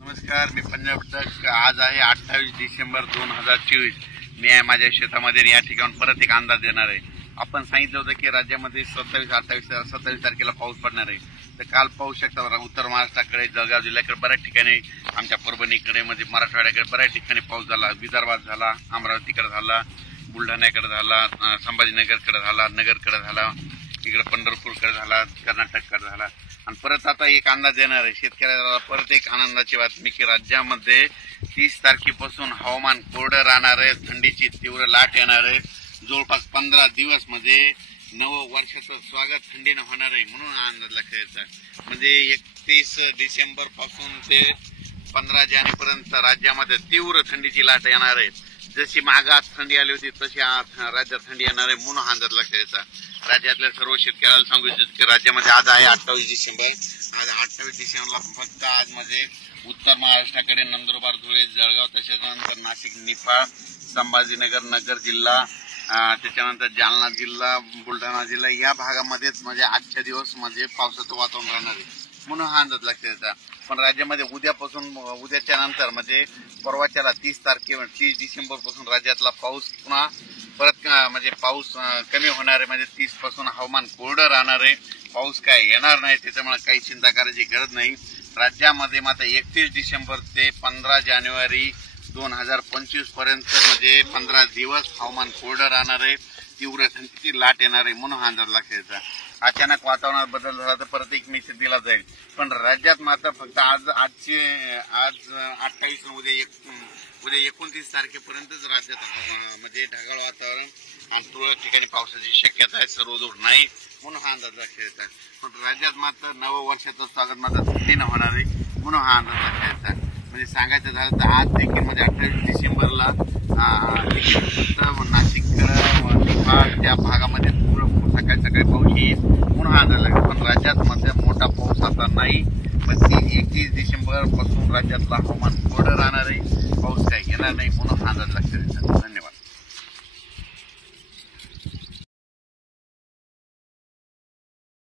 नमस्कार, मी पंजाब डक. आज आहे 28 डिसेंबर 2024. मी आहे माझ्या शेतामध्ये. या ठिकाणी परत एक अंदाज देणार आहे. आपण सांगितलं होतं की राज्यामध्ये 27 तारखेला पाऊस पडणार आहे. तर काल पाहू शकता उत्तर महाराष्ट्राकडे, जळगाव जिल्ह्याकडे बऱ्याच ठिकाणी, आमच्या परभणीकडे म्हणजे मराठवाड्याकडे बऱ्याच ठिकाणी पाऊस झाला. विदर्भात झाला, अमरावतीकडे झाला, बुलढाण्याकडे झाला, संभाजीनगरकडे झाला, नगरकडे झाला, इकडे पंढरपूरकडे झाला, कर्नाटककडे झाला. आणि परत आता एक अंदाज येणार आहे शेतकऱ्याला. परत एक आनंदाची बातमी की राज्यामध्ये 30 तारखेपासून हवामान कोरडं राहणार आहे. थंडीची तीव्र लाट येणार आहे. जवळपास 15 दिवस म्हणजे नवं वर्षाचं स्वागत थंडीनं होणार आहे. म्हणून हा अंदाज लक्षात यायचा. म्हणजे 31 डिसेंबर पासून ते 15 जानेवारीपर्यंत राज्यामध्ये तीव्र थंडीची लाट येणार आहे. जशी मागात थंडी आली होती तशी राज्यात थंडी येणार आहे. म्हणून हा अंदाज लक्षात यायचा. राज्यातल्या सर्व शेतकऱ्याला सांगू इच्छितो की राज्यामध्ये आज आहे 28 डिसेंबर. आज 28 डिसेंबरला फक्त आज म्हणजे उत्तर महाराष्ट्राकडे नंदुरबार, धुळे, जळगाव, तसेच नंतर नाशिक, निफाड, संभाजीनगर, नगर जिल्हा, त्याच्यानंतर जालना जिल्हा, बुलढाणा जिल्हा या भागामध्येच म्हणजे आजच्या दिवस म्हणजे पावसाचं वातावरण राहणार आहे. म्हणून हा अंदाज लक्षात यायचा. पण राज्यामध्ये उद्याच्या नंतर म्हणजे परवाच्याला 30 डिसेंबर पासून राज्यातला पाऊस पुन्हा परत म्हणजे पाऊस कमी होणार आहे. म्हणजे 30 पासून हवामान कोरडं राहणार आहे. पाऊस काय येणार नाही, त्याच्यामुळे काही चिंता करायची गरज नाही. राज्यामध्ये मात्र 31 डिसेंबर ते 15 जानेवारी 2025 पर्यंत म्हणजे 15 दिवस हवामान कोरडं राहणार आहे. तीव्र थंडीची लाट येणार आहे. म्हणून हा अंदाज लक्षात यायचा. अचानक वातावरणात बदल झाला तर परत एक मेसेज दिला जाईल. पण राज्यात मात्र फक्त आज 28 उद्या 29 तारखेपर्यंतच राज्यात म्हणजे ढगाळ वातावरण आणि तुरळक ठिकाणी पावसाची शक्यता आहे, सर्वदूर नाही. म्हणून हा अंदाज लक्षात येत आहे. पण राज्यात मात्र नवं वर्षाचं स्वागत मात्र थंडीनं होणार आहे. म्हणून हा अंदाज लक्षात येत आहे. म्हणजे सांगायचं झालं तर आज देखील म्हणजे 28 डिसेंबरला नाशिककडं, निफाड त्या भागामध्ये सकाळी पाऊस येईल. म्हणून हा अंदाज लागेल. पण राज्यात मध्ये मोठा पाऊस आता नाही. पण 31 डिसेंबर पासून राज्यातला हवामान कोरडं राहणार आहे. पाऊस काही येणार नाही. म्हणून हा अंदाज लक्षात येतात.